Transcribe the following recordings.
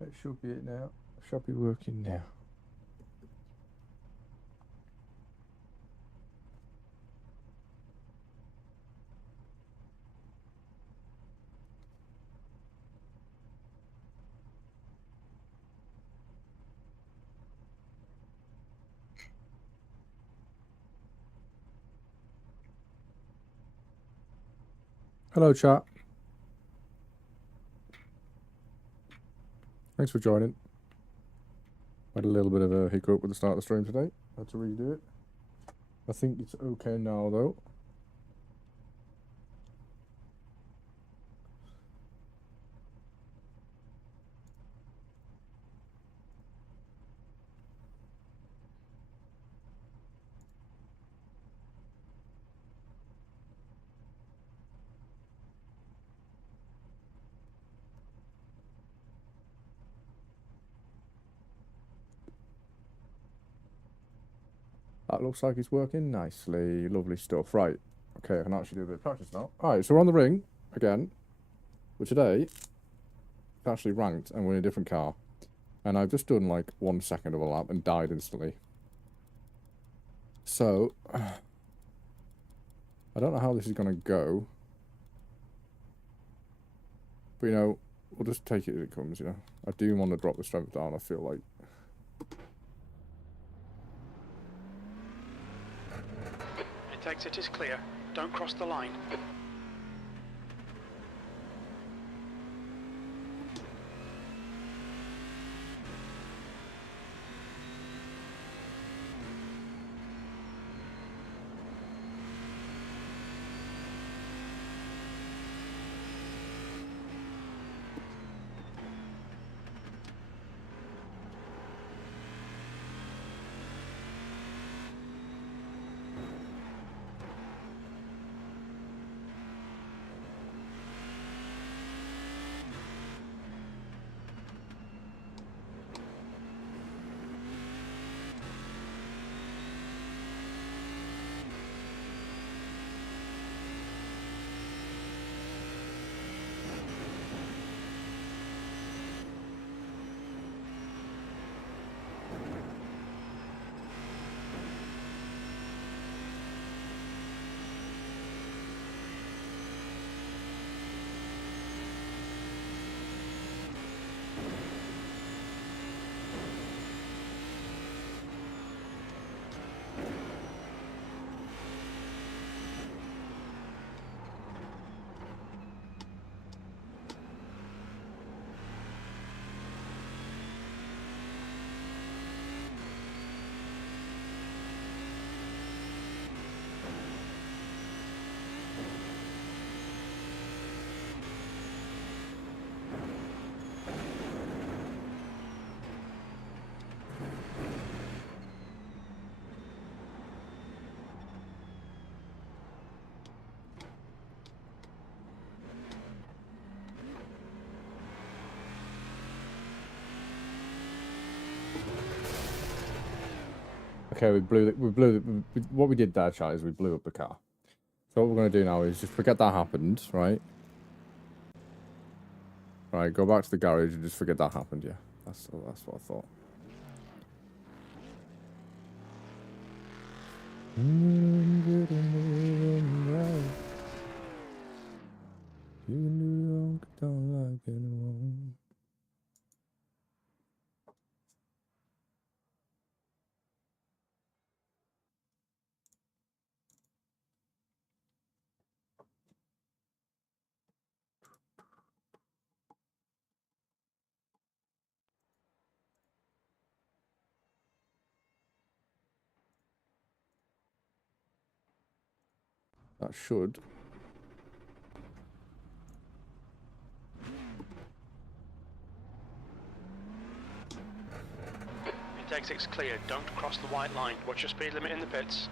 It should be it now. Should be working now. Hello, chat. Thanks for joining. Had a little bit of a hiccup with the start of the stream today. Had to redo it. I think it's okay now, though. That looks like it's working nicely. Lovely stuff. Right. Okay, I can actually do a bit of practice now. Alright, so we're on the ring again. But today, it's actually ranked and we're in a different car. And I've just done like 1 second of a lap and died instantly. So, I don't know how this is going to go. But, you know, we'll just take it as it comes, you know. I do want to drop the strength down, I feel like. Exit is clear. Don't cross the line. Okay, what we did there, chat, is we blew up the car. So what we're going to do now is just forget that happened, right? Right, go back to the garage and just forget that happened, yeah. That's what I thought. That should. Exit's clear. Don't cross the white line. Watch your speed limit in the pits.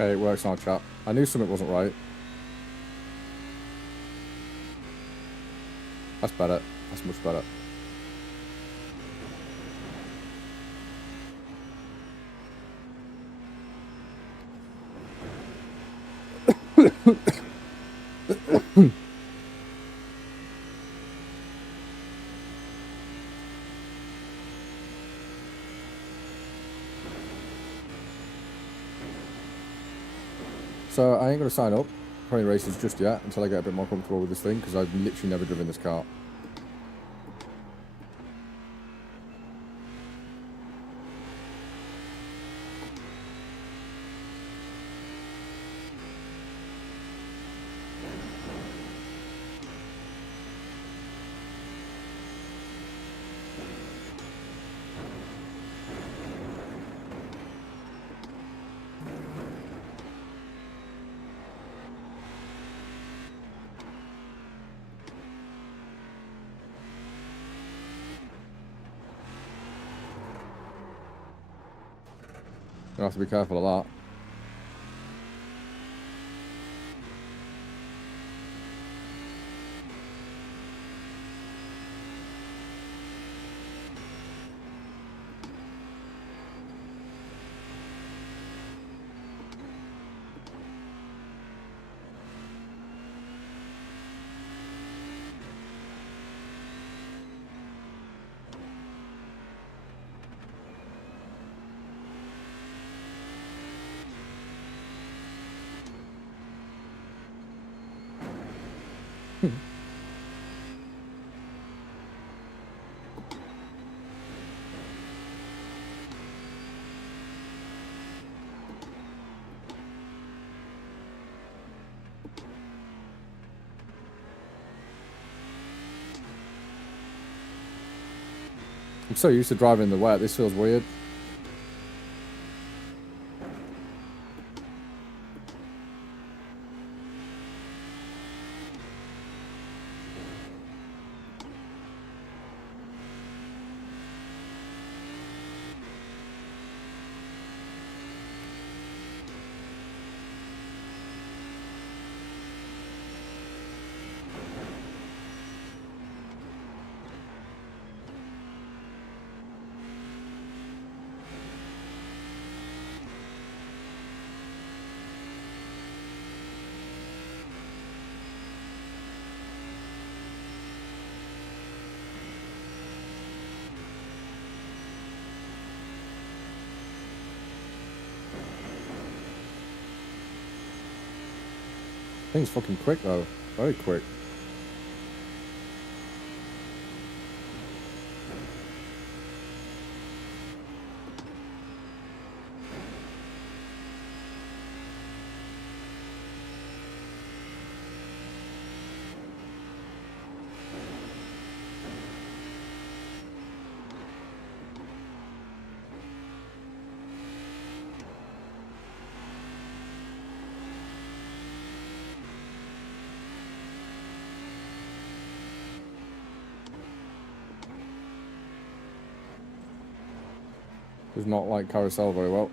Okay, it works now, chap. I knew something wasn't right. That's better. That's much better. So I ain't going to sign up for any races just yet until I get a bit more comfortable with this thing, because I've literally never driven this car. Gonna have to be careful of that. I'm so used to driving in the wet, this feels weird. Thing's fucking quick though, very quick. Does not like carousel very well.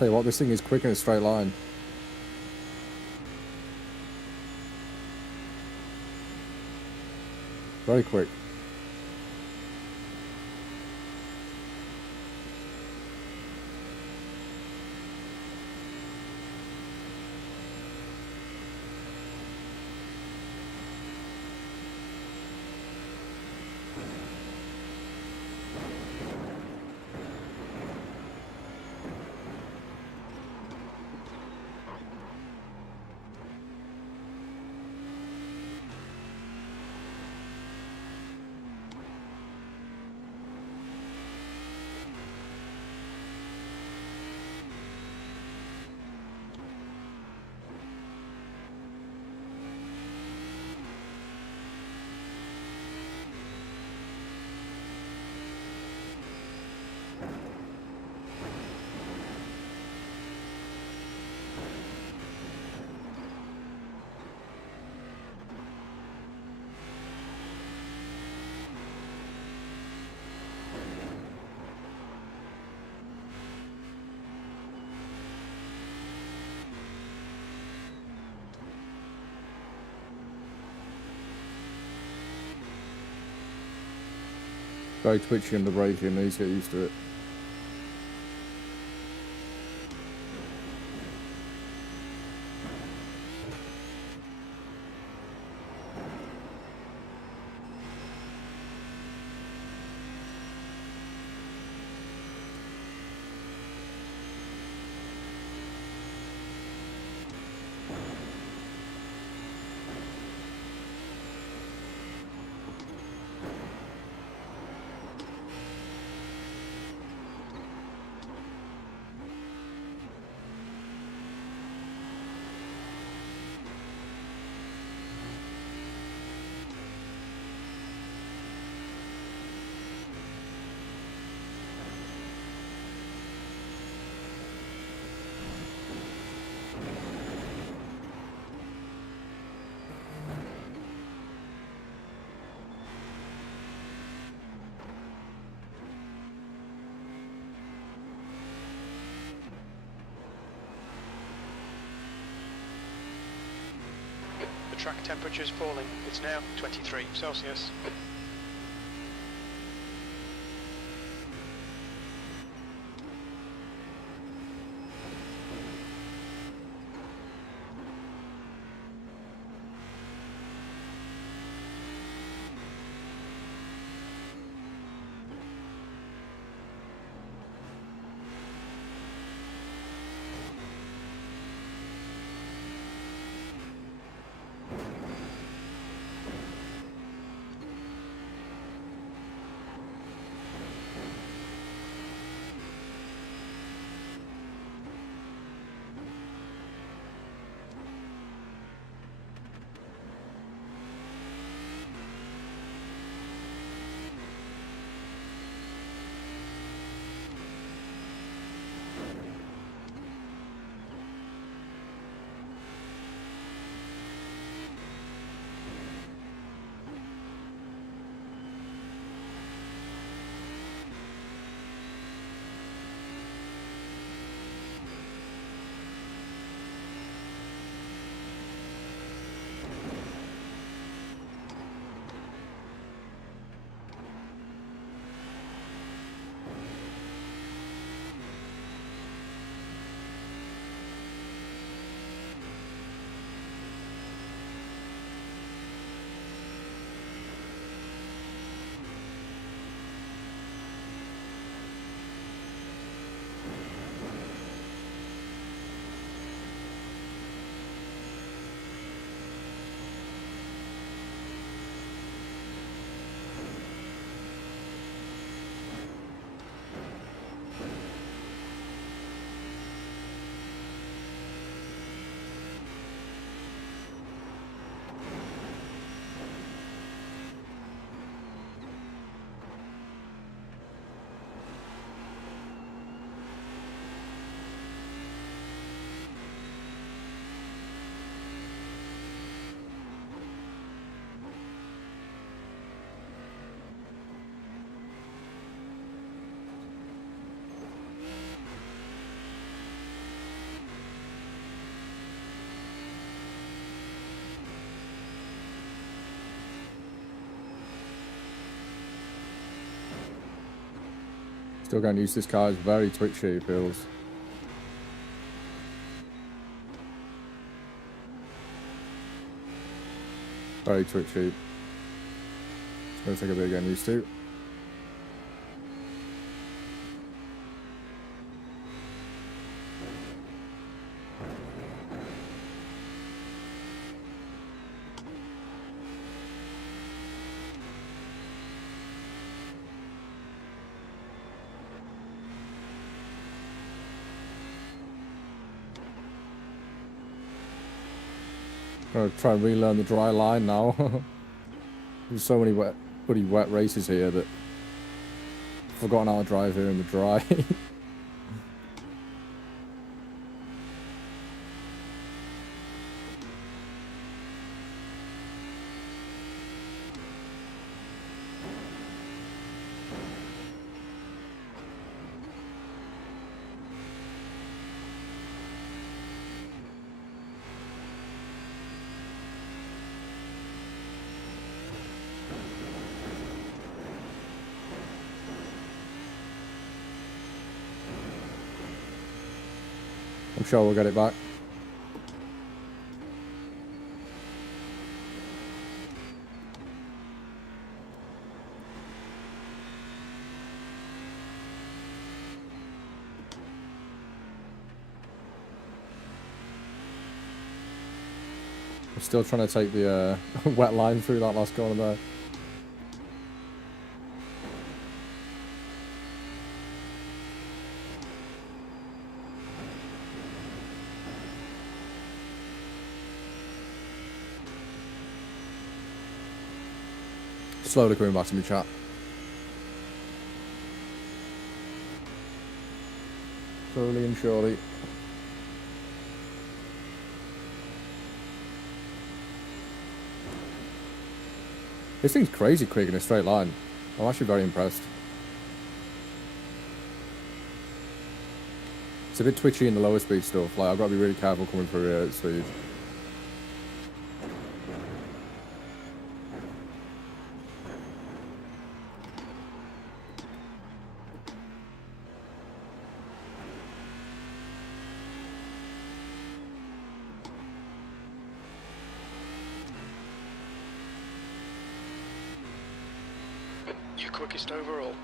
Tell you what, this thing is quick in a straight line. Very quick. Very twitchy in the braking, needs to get used to it. The track temperature is falling. It's now 23 Celsius. Still getting used to this car. It's very twitchy, it feels. Very twitchy. It's going to take a bit of getting used to. I'm going to try and relearn the dry line now. There's so many wet races here that I've forgotten how to drive here in the dry. I'm sure we'll get it back. I'm still trying to take the wet line through that last corner there. Slowly coming back to me, chat. Slowly and surely. This thing's crazy quick in a straight line. I'm actually very impressed. It's a bit twitchy in the lower speed stuff. Like, I've got to be really careful coming through here at speed. Your quickest overall.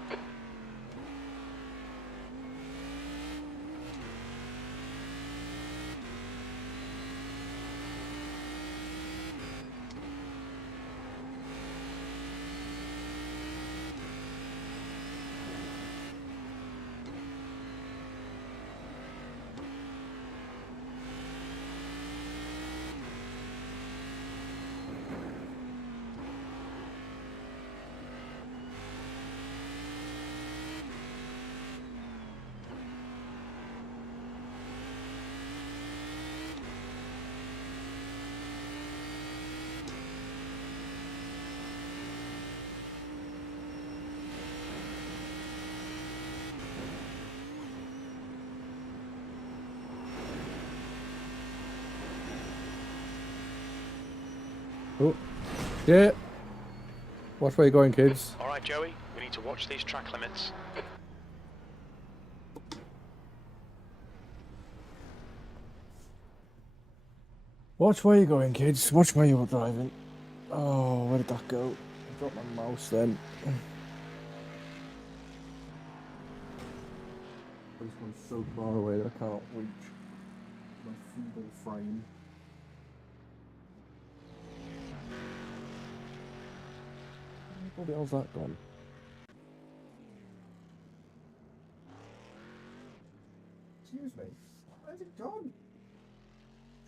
Oh, yeah. Watch where you're going, kids. All right, Joey, we need to watch these track limits. Watch where you're going, kids. Watch where you're driving. Oh, where did that go? I dropped my mouse then. This one's so far away that I can't reach my feeble frame. Where the hell's that gone? Excuse me. Where's it gone?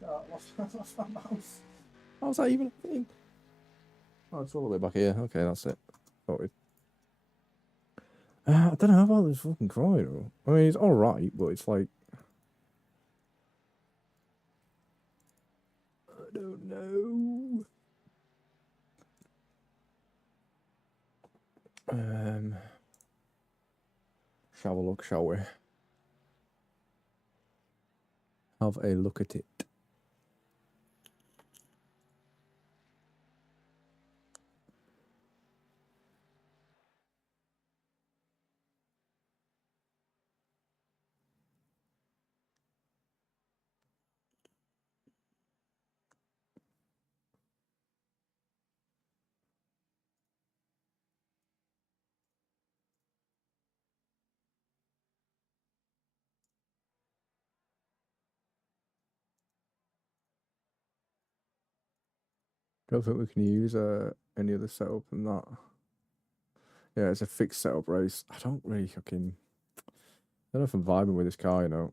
I lost my mouse. How's that even a thing? Oh, it's all the way back here. Okay, that's it. Sorted. I don't know about this fucking cry though. I mean, it's alright, but it's like... I don't know. Shall we look, shall we? Have a look at it. Don't think we can use any other setup than that. Yeah, it's a fixed setup race. I don't really fucking. I don't know if I'm vibing with this car, you know.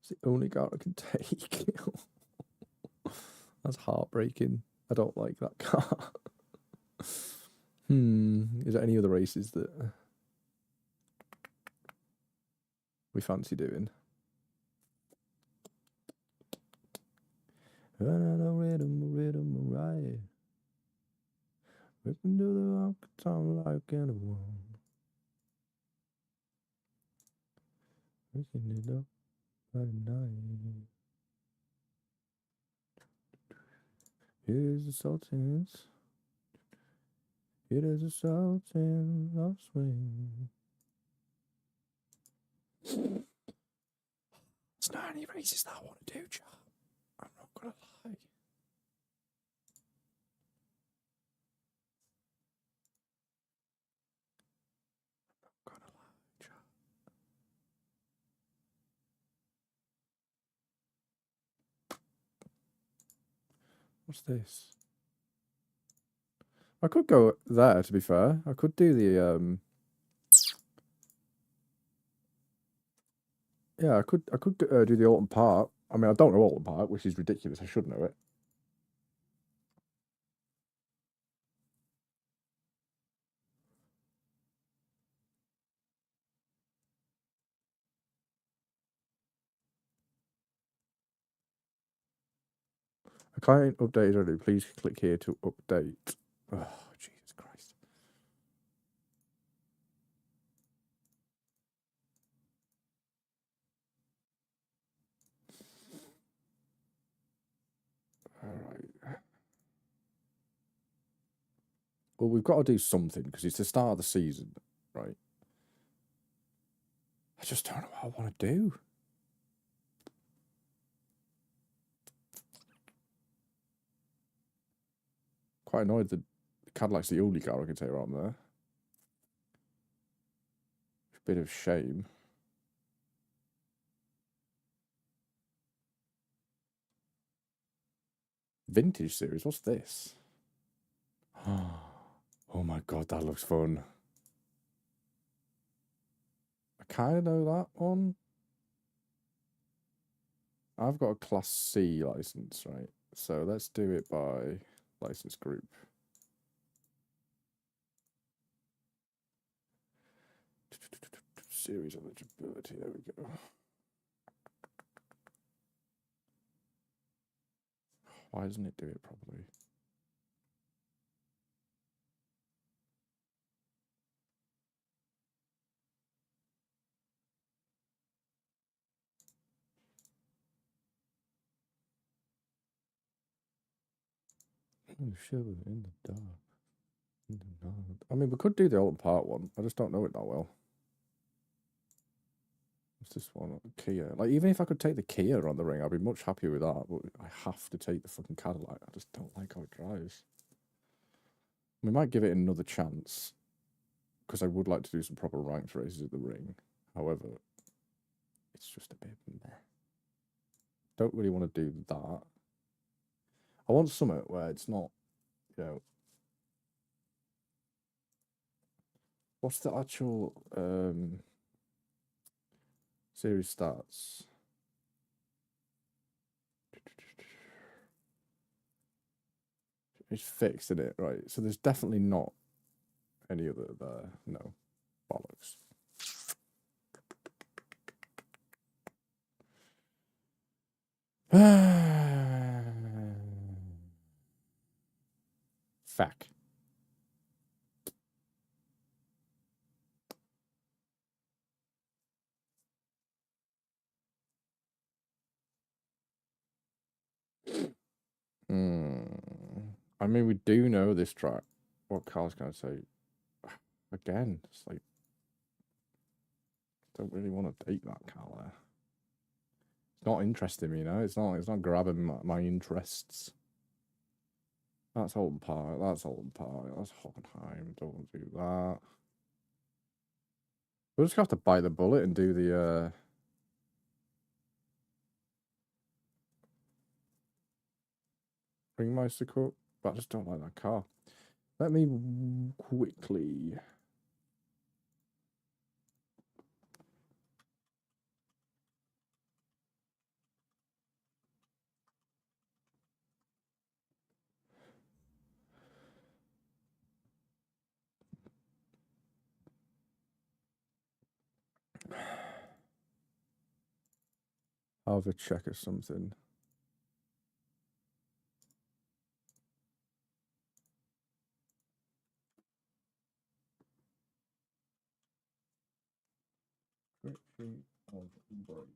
It's the only car I can take. That's heartbreaking. I don't like that car. Is there any other races that we fancy doing? Rhythm, right. We can do the rock time like anyone. We can do it up by night. Here's the Sultans. It is a Sultan of swing. There's not any races that I want to do, chat. I'm not gonna lie. What's this? I could go there, to be fair. I could do the yeah, I could do the Alton Park. I mean, I don't know Alton Park, which is ridiculous. I should know it. A client update is ready. Please click here to update. Oh, Jesus Christ. All right. Well, we've got to do something because it's the start of the season, right? I just don't know what I want to do. Quite annoyed that Cadillac's the only car I can take around there. Bit of shame. Vintage series, what's this? Oh my god, that looks fun. I kind of know that one. I've got a Class C license, right? So let's do it by license group. Series eligibility, there we go. Why doesn't it do it properly? Show in the dark. I mean, we could do the Alton Park one. I just don't know it that well. What's this one? Kia. Like, even if I could take the Kia on the ring, I'd be much happier with that. But I have to take the fucking Cadillac. I just don't like how it drives. We might give it another chance because I would like to do some proper ranked races at the ring. However, it's just a bit meh. Don't really want to do that. I want something where it's not, you know. What's the actual series stats? It's fixed, isn't it? Right. So there's definitely not any other there. No. Bollocks. Fuck. I mean, we do know this track. What car's going to say? Again, it's like, don't really want to take that car there. It's not interesting me, you know. It's not grabbing my interests. That's Holden Park. That's Holden Park. That's Hockenheim. Don't do that. We'll just have to bite the bullet and do the Ringmeister Cup. But I just don't like that car. Let me quickly. Have a check or something. Victory of break.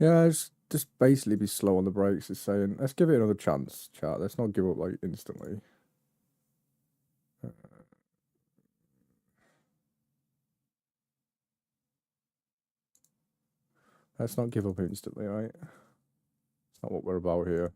Yeah, just basically be slow on the brakes. Is saying, let's give it another chance, chat. Let's not give up like instantly. Let's not give up instantly, right? It's not what we're about here.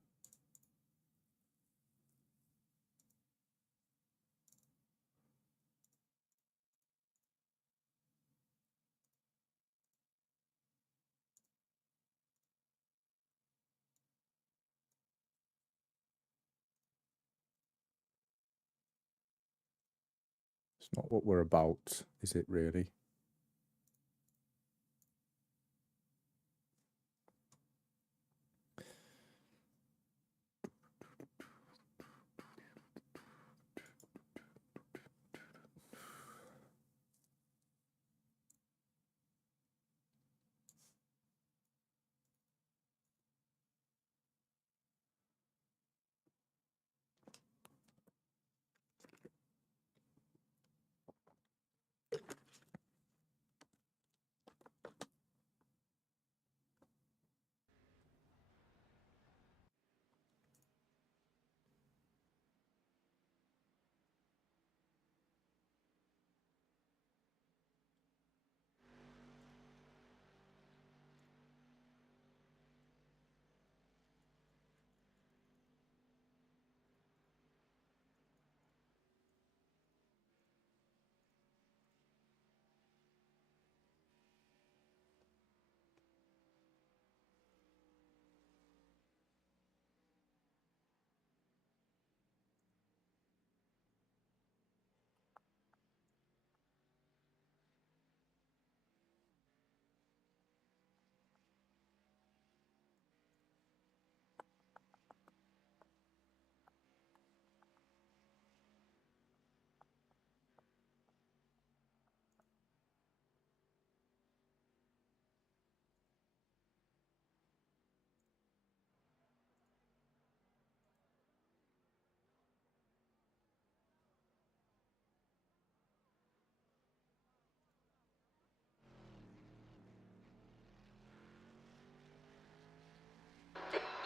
It's not what we're about, is it really?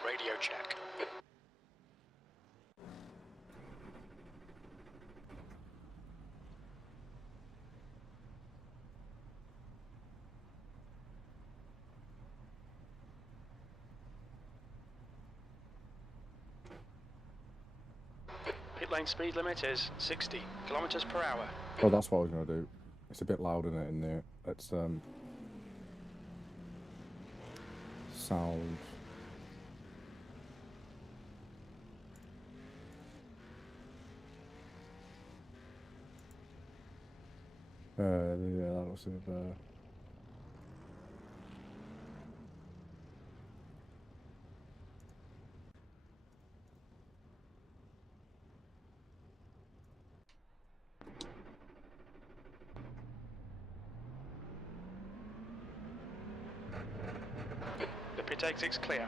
Radio check. Pit lane speed limit is 60 kilometers per hour. Oh, that's what I was gonna do. It's a bit loud in it in there. Let's sound. Yeah, that looks a bit better. The pit exit's clear.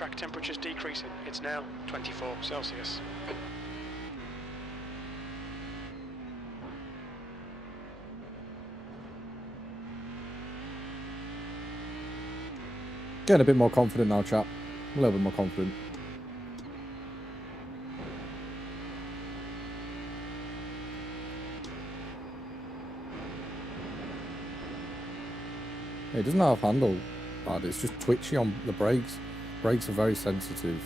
track temperature's decreasing. It's now 24 Celsius. Getting a bit more confident now, chap. A little bit more confident. It doesn't have handle pad, it's just twitchy on the brakes. Brakes are very sensitive.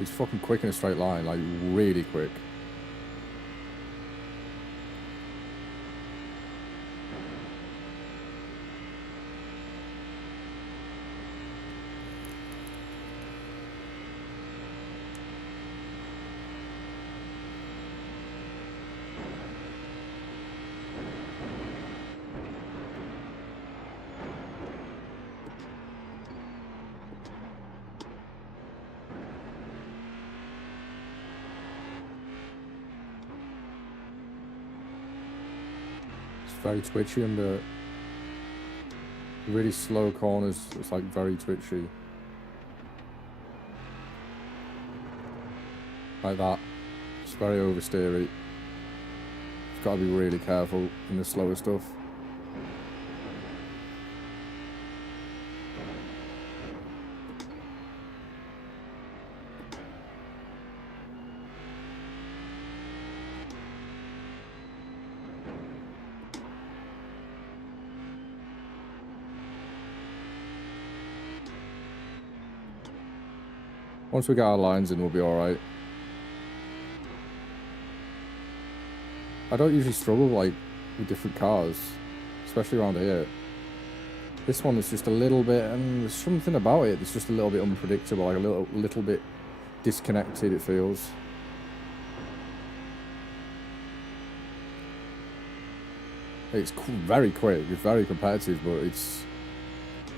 He's fucking quick in a straight line, like really quick. Very twitchy under really slow corners. It's like very twitchy, like that. It's very oversteery. You've got to be really careful in the slower stuff. Once we get our lines in, we'll be alright. I don't usually struggle like with different cars, especially around here. This one is just a little bit, and there's something about it that's just a little bit unpredictable, like a little bit disconnected, it feels. It's very quick, it's very competitive, but it's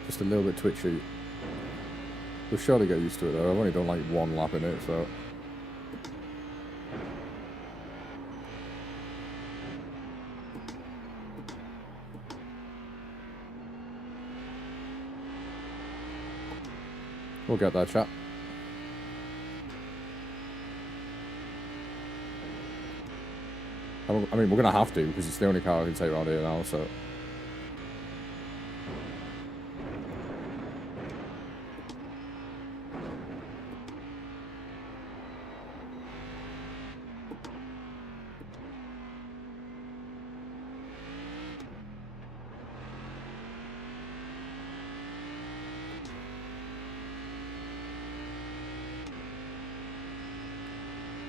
just a little bit twitchy. We'll surely get used to it though. I've only done like one lap in it, so. We'll get that, chat. I mean, we're going to have to, because it's the only car I can take around here now, so.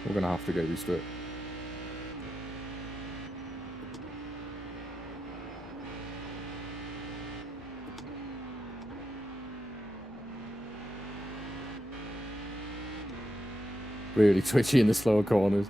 We're going to have to get used to it. Really twitchy in the slower corners.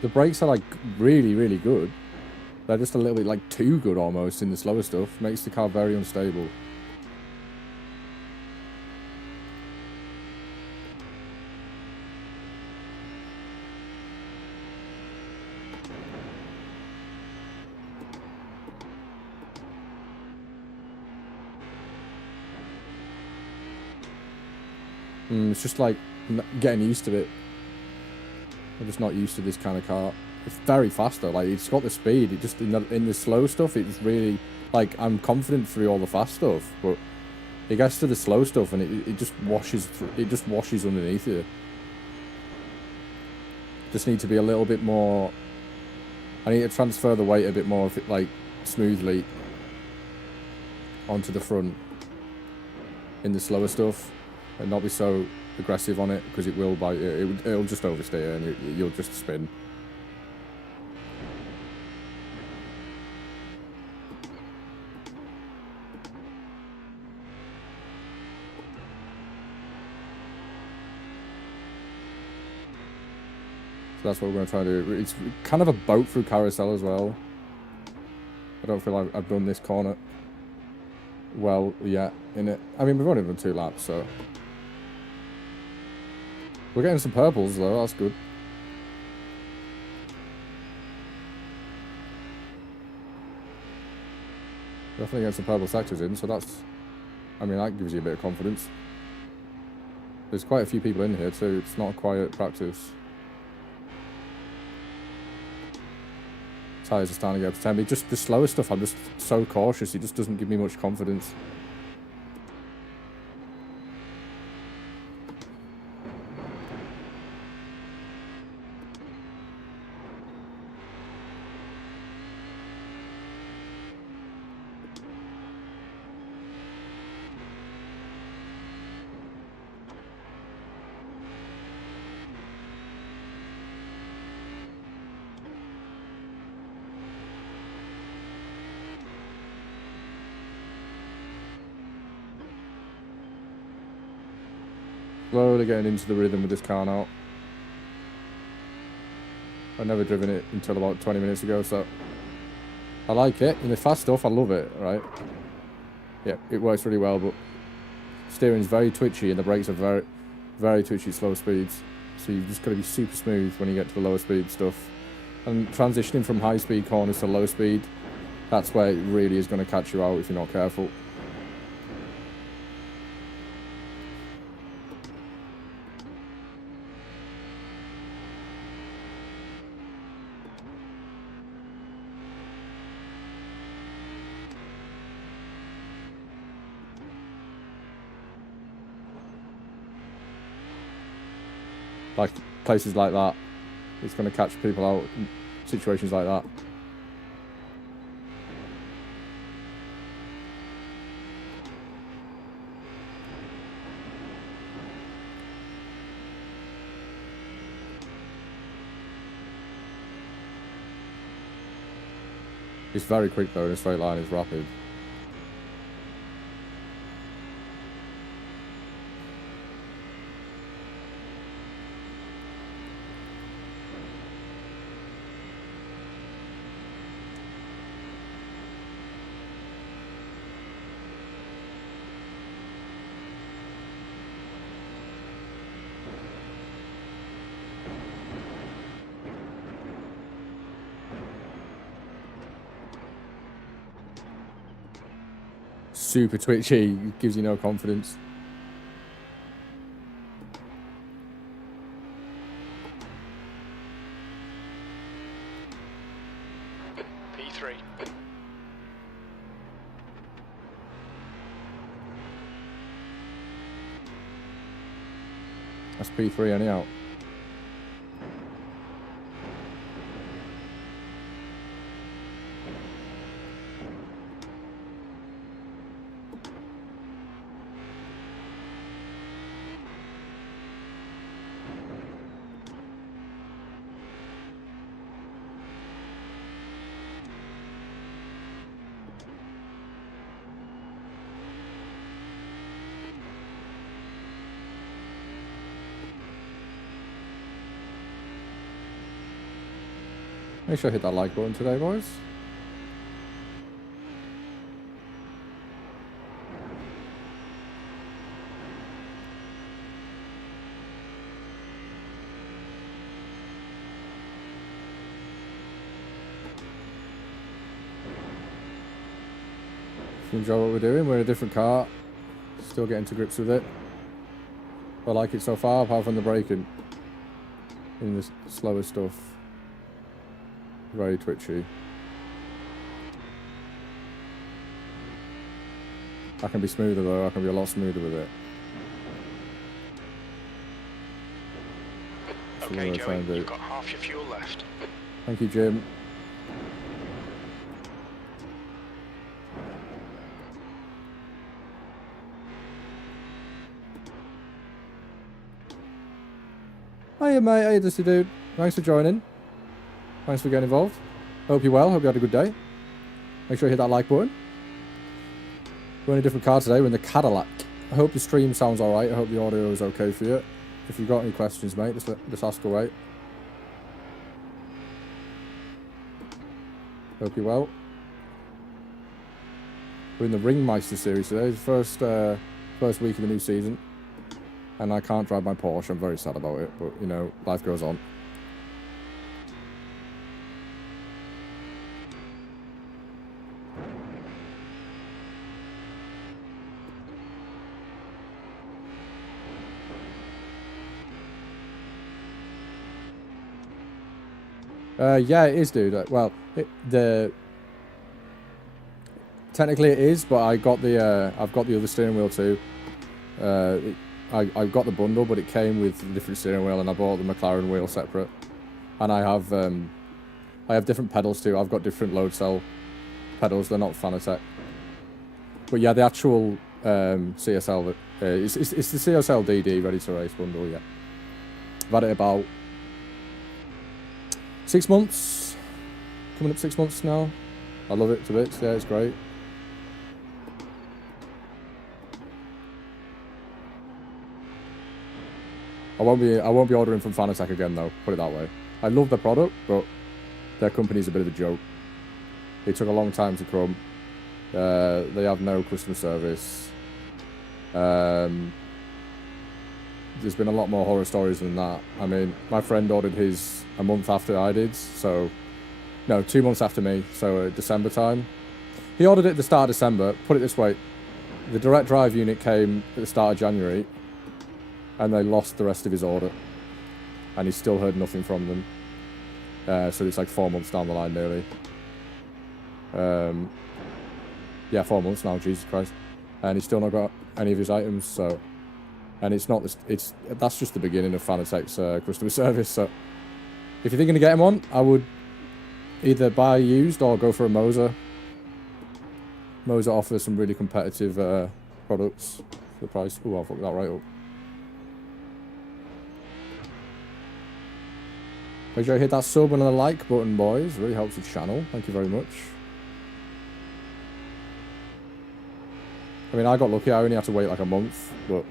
The brakes are like really, really good. They're just a little bit like too good almost in the slower stuff. Makes the car very unstable. It's just like getting used to it. I'm just not used to this kind of car. It's very fast though, like it's got the speed. It just in the slow stuff, it's really like I'm confident through all the fast stuff, but it gets to the slow stuff and it just washes through, it just washes underneath you. Just need to be a little bit more. I need to transfer the weight a bit more, if it like smoothly onto the front in the slower stuff, and not be so aggressive on it because it will bite you. It'll just oversteer and you'll just spin. So that's what we're going to try to do. It's kind of a boat through carousel as well. I don't feel like I've done this corner well yet in it. I mean, we've only done 2 laps, so we're getting some purples though. That's good. Definitely getting some purple sectors in, so that's, I mean, that gives you a bit of confidence. There's quite a few people in here too. It's not a quiet practice. Tyres are starting to get up to 10, but just the slower stuff, I'm just so cautious. It just doesn't give me much confidence. Slowly getting into the rhythm with this car now. I've never driven it until about 20 minutes ago, so I like it. In the fast stuff, I love it, right? Yeah, it works really well, but steering's very twitchy and the brakes are very, very twitchy at slow speeds. So you've just got to be super smooth when you get to the lower speed stuff. And transitioning from high speed corners to low speed, that's where it really is going to catch you out if you're not careful. Like places like that, it's going to catch people out in situations like that. It's very quick though, in a straight line, it's rapid. Super twitchy, gives you no confidence. P3. That's P3 anyhow. Make sure I hit that like button today, boys. If you enjoy what we're doing, we're in a different car. Still getting to grips with it. I like it so far, apart from the braking. In the slower stuff. Very twitchy. I can be smoother though, I can be a lot smoother with it. That's Okay, Joey, you've got half your fuel left. Thank you, Jim. Hiya, mate. Hey, Dusty dude. Thanks for joining. Thanks for getting involved. Hope you're well. Hope you had a good day. Make sure you hit that like button. We're in a different car today. We're in the Cadillac. I hope the stream sounds alright. I hope the audio is okay for you. If you've got any questions, mate, just ask away. Hope you're well. We're in the Ringmeister series today. It's the first week of the new season. And I can't drive my Porsche. I'm very sad about it. But, you know, life goes on. Yeah, it is, dude. Well, technically it is, but I've got the other steering wheel too. I've got the bundle, but it came with a different steering wheel, and I bought the McLaren wheel separate. And I have different pedals too. I've got different load cell pedals. They're not Fanatec. But yeah, the actual CSL, it's the CSL DD Ready to Race bundle. Yeah, I've had it about 6 months, coming up 6 months now. I love it to bits. Yeah, it's great. I won't be ordering from Fanatec again though. Put it that way. I love their product, but their company's a bit of a joke. It took a long time to come. They have no customer service. There's been a lot more horror stories than that. I mean, my friend ordered his a month after I did, so... No, 2 months after me, so December time. He ordered it at the start of December. Put it this way, the direct drive unit came at the start of January, and they lost the rest of his order. And he still heard nothing from them. So it's like 4 months down the line, nearly. Yeah, 4 months now, Jesus Christ. And he's still not got any of his items, so... And it's not this. That's just the beginning of Fanatec's customer service. So, if you're thinking of getting one, I would either buy used or go for a Moser. Moser offers some really competitive products for the price. Oh, I'll fuck that right up. Make sure you hit that sub and the like button, boys. It really helps the channel. Thank you very much. I mean, I got lucky. I only had to wait like a month, but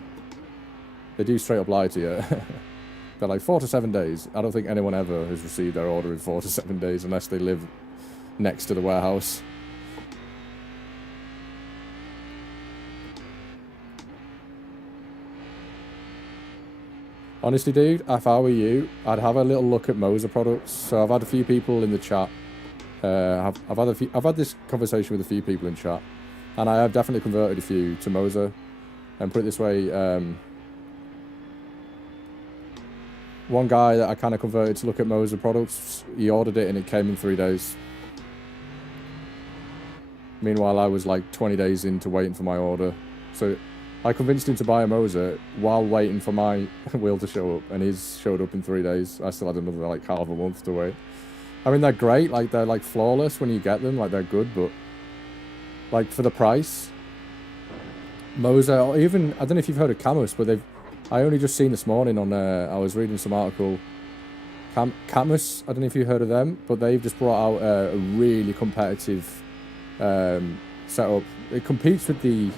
they do straight up lie to you. They're like 4 to 7 days. I don't think anyone ever has received their order in 4 to 7 days unless they live next to the warehouse. Honestly, dude, if I were you, I'd have a little look at Moser products. So I've had a few people in the chat. I've had this conversation with a few people in chat, and I have definitely converted a few to Moser. And put it this way, one guy that I kind of converted to look at Moser products, he ordered it and it came in 3 days. Meanwhile, I was like 20 days into waiting for my order. So I convinced him to buy a Moser while waiting for my wheel to show up, and his showed up in 3 days. I still had another like half a month to wait. I mean, they're great, like they're like flawless when you get them, like they're good, but like for the price, Moser, or even, I don't know if you've heard of Camus, but I only just seen this morning on, I was reading some article, Camus, I don't know if you heard of them, but they've just brought out a really competitive setup. It competes with the,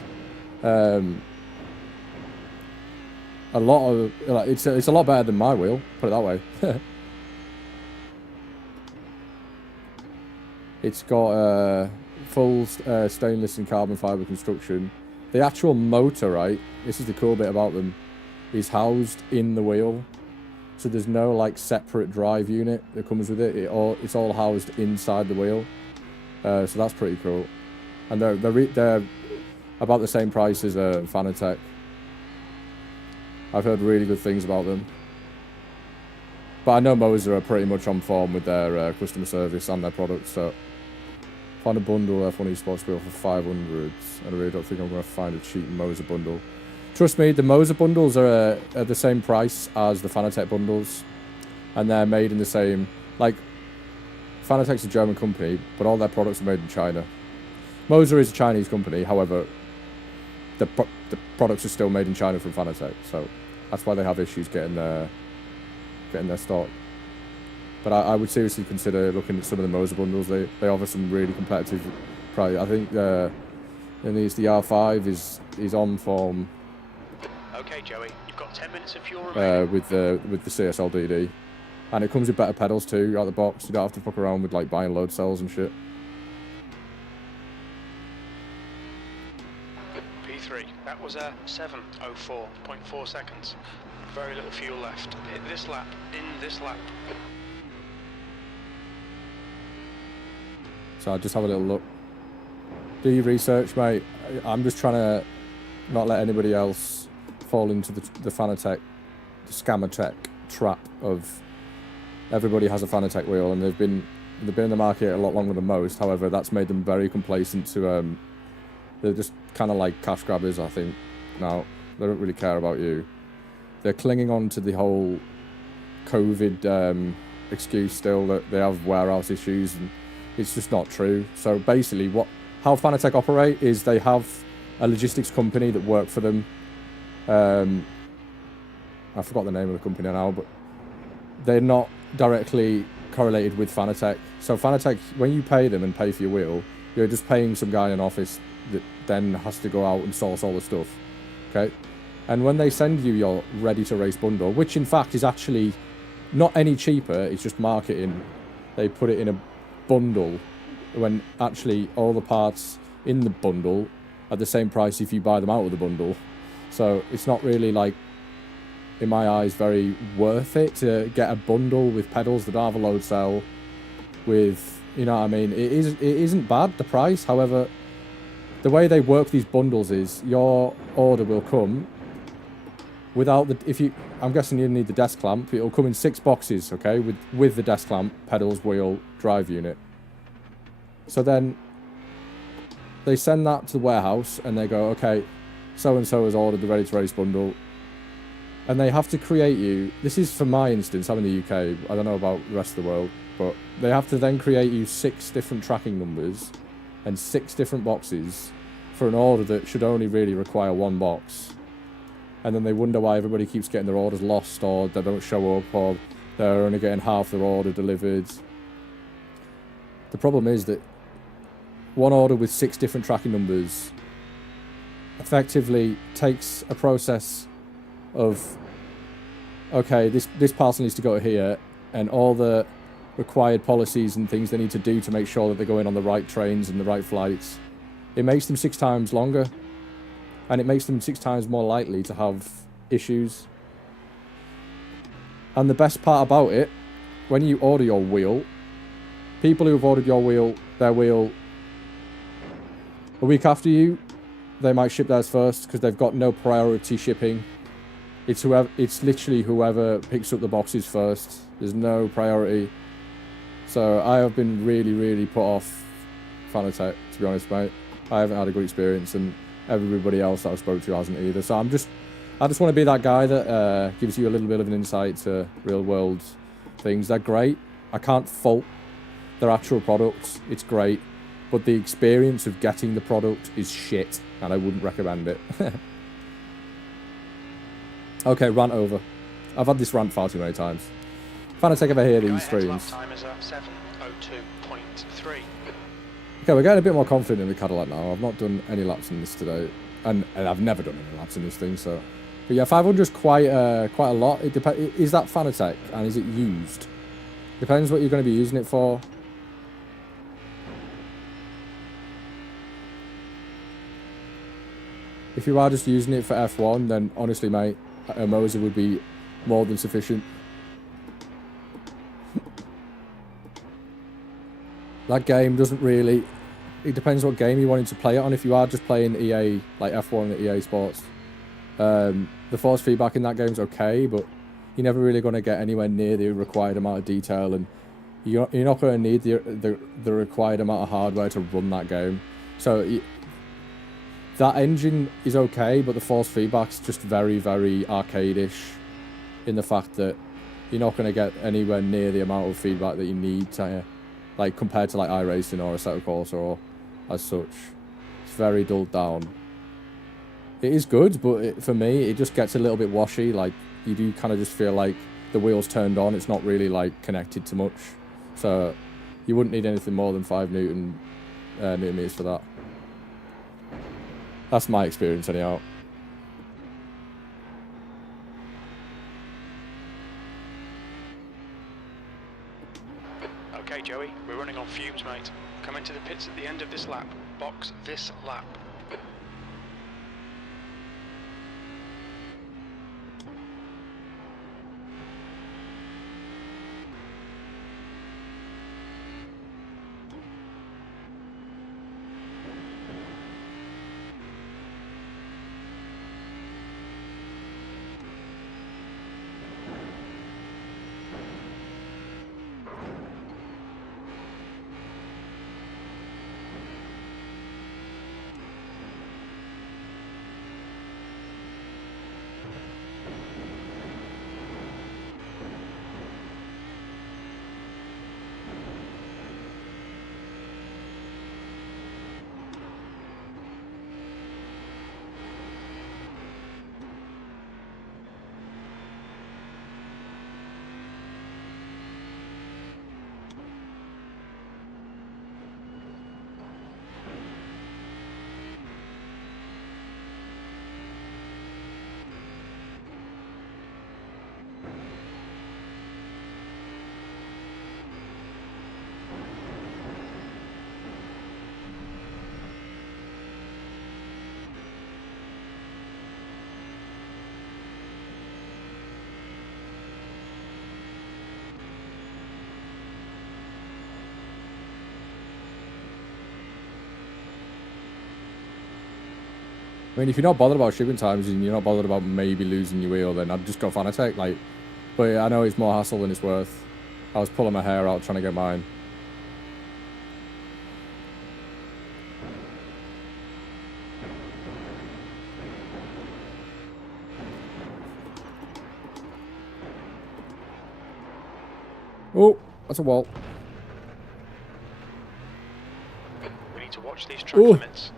a lot of, like, it's a lot better than my wheel, put it that way. It's got full stainless and carbon fibre construction. The actual motor, right, this is the cool bit about them, is housed in the wheel. So there's no like separate drive unit that comes with it. It's all housed inside the wheel. So that's pretty cool. And they're about the same price as Fanatec. I've heard really good things about them. But I know Moser are pretty much on form with their customer service and their products. So find a bundle F1 Esports wheel for 500. I really don't think I'm going to find a cheap Moser bundle. Trust me, the Moser bundles are at the same price as the Fanatec bundles, and they're made in the same, like, Fanatec's a German company, but all their products are made in China. Moser is a Chinese company, however, the products are still made in China from Fanatec, so that's why they have issues getting getting their stock. But I would seriously consider looking at some of the Moser bundles. They offer some really competitive price. I think the R5 is on form. Okay, Joey, you've got 10 minutes of fuel remaining. With the CSLDD, and it comes with better pedals too out the box. You don't have to fuck around with like buying load cells and shit. P3, that was a 7:04.4 seconds. Very little fuel left. Hit this lap, in this lap. So I'll just have a little look. Do your research, mate. I'm just trying to not let anybody else fall into the Fanatec, the Scammer trap of everybody has a Fanatec wheel, and they've been in the market a lot longer than most. However, that's made them very complacent to they're just kind of like cash grabbers, I think. Now, they don't really care about you. They're clinging on to the whole COVID excuse still that they have warehouse issues, and it's just not true. So basically how Fanatec operate is they have a logistics company that work for them. I forgot the name of the company now, but they're not directly correlated with Fanatec. So Fanatec, when you pay them and pay for your wheel, you're just paying some guy in an office that then has to go out and source all the stuff. Okay? And when they send you your ready-to-race bundle, which in fact is actually not any cheaper, it's just marketing, they put it in a bundle when actually all the parts in the bundle are the same price if you buy them out of the bundle. So it's not really, like, in my eyes, very worth it to get a bundle with pedals that don't have a load cell with, you know what I mean? It isn't bad, the price. However, the way they work these bundles is your order will come without the, I'm guessing you need the desk clamp. It'll come in 6 boxes, okay, with the desk clamp, pedals, wheel, drive unit. So then they send that to the warehouse and they go, okay, so-and-so has ordered the ready-to-race bundle. And they have to create you, this is for my instance, I'm in the UK, I don't know about the rest of the world, but they have to then create you 6 different tracking numbers and 6 different boxes for an order that should only really require 1 box. And then they wonder why everybody keeps getting their orders lost, or they don't show up, or they're only getting half their order delivered. The problem is that one order with 6 different tracking numbers effectively takes a process of, okay, this parcel needs to go here, and all the required policies and things they need to do to make sure that they're going on the right trains and the right flights. It makes them 6 times longer, and it makes them 6 times more likely to have issues. And the best part about it, when you order your wheel, people who've ordered their wheel a week after you, they might ship theirs first because they've got no priority shipping. It's literally whoever picks up the boxes first. There's no priority. So I have been really, really put off Fanatec, to be honest, mate. I haven't had a good experience, and everybody else that I've spoke to hasn't either. So I just want to be that guy that gives you a little bit of an insight to real world things. They're great. I can't fault their actual product. It's great. But the experience of getting the product is shit, and I wouldn't recommend it. Okay, rant over. I've had this rant far too many times. Fanatec ever hear these streams? Time is 7:02.3. Okay, we're getting a bit more confident in the Cadillac now. I've not done any laps in this today, and I've never done any laps in this thing. So, but yeah, 500 is quite a lot. It depends. Is that Fanatec, and is it used? Depends what you're going to be using it for. If you are just using it for F1, then honestly, mate, a Moser would be more than sufficient. That game doesn't really... It depends what game you wanted to play it on. If you are just playing EA, like F1 at EA Sports, the force feedback in that game's okay, but you're never really going to get anywhere near the required amount of detail, and you're not going to need the required amount of hardware to run that game. So... that engine is okay, but the force feedback's just very, very arcade-ish in the fact that you're not going to get anywhere near the amount of feedback that you need to, like, compared to like iRacing or Assetto Corsa or as such. It's very dulled down. It is good, but for me, it just gets a little bit washy. Like, you do kind of just feel like the wheels turned on. It's not really like connected to much, so you wouldn't need anything more than 5 newton meters for that. That's my experience anyhow. Okay, Joey, we're running on fumes, mate. Come into the pits at the end of this lap. Box this lap. I mean, if you're not bothered about shipping times and you're not bothered about maybe losing your wheel, then I'd just go Fanatec. Like, but I know it's more hassle than it's worth. I was pulling my hair out trying to get mine. Oh, that's a wall. We need to watch these track limits.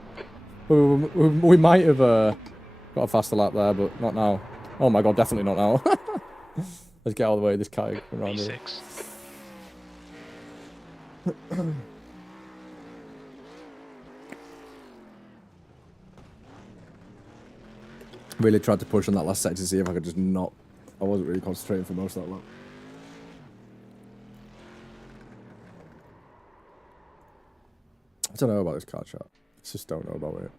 We might have got a faster lap there, but not now. Oh my god, definitely not now. Let's get all the way this kite around here. Really tried to push on that last sector to see if I could just not. I wasn't really concentrating for most of that lap. I don't know about this car chat. I just don't know about it.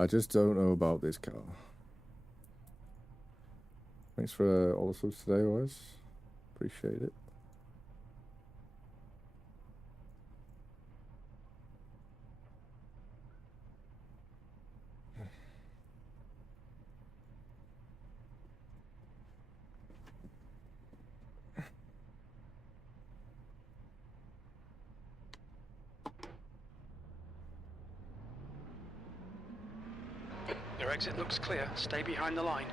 I just don't know about this car. Thanks for all the subs today, boys. Appreciate it. Your exit looks clear. Stay behind the line.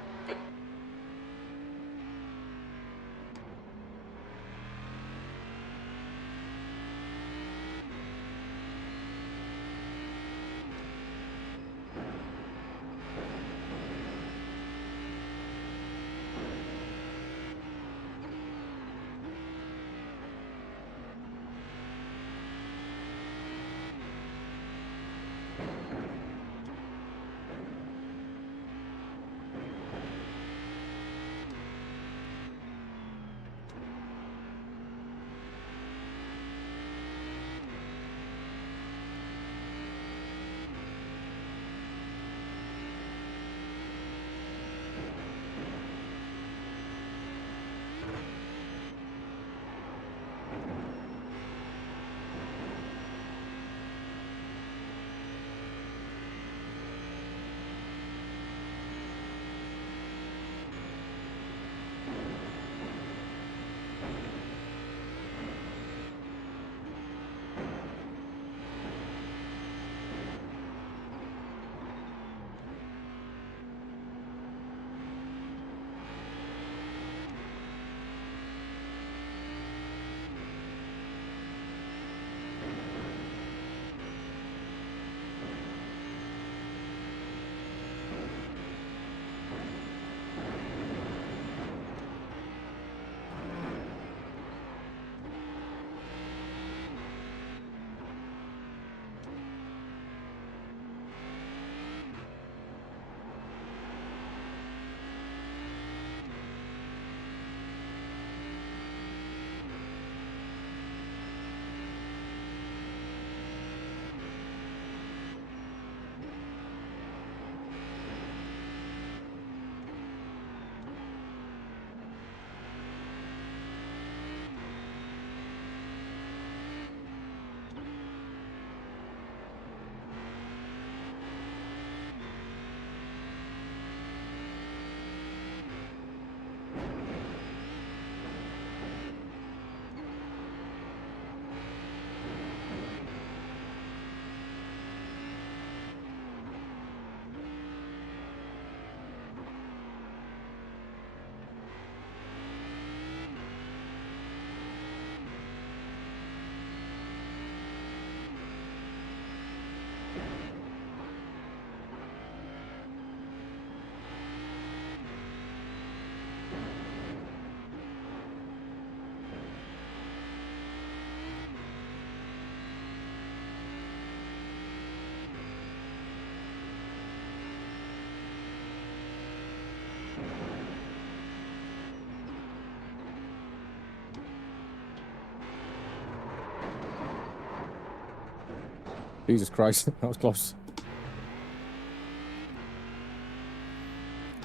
Jesus Christ, that was close.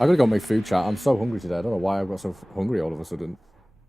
I gotta go make food, chat. I'm so hungry today. I don't know why I've got so hungry all of a sudden.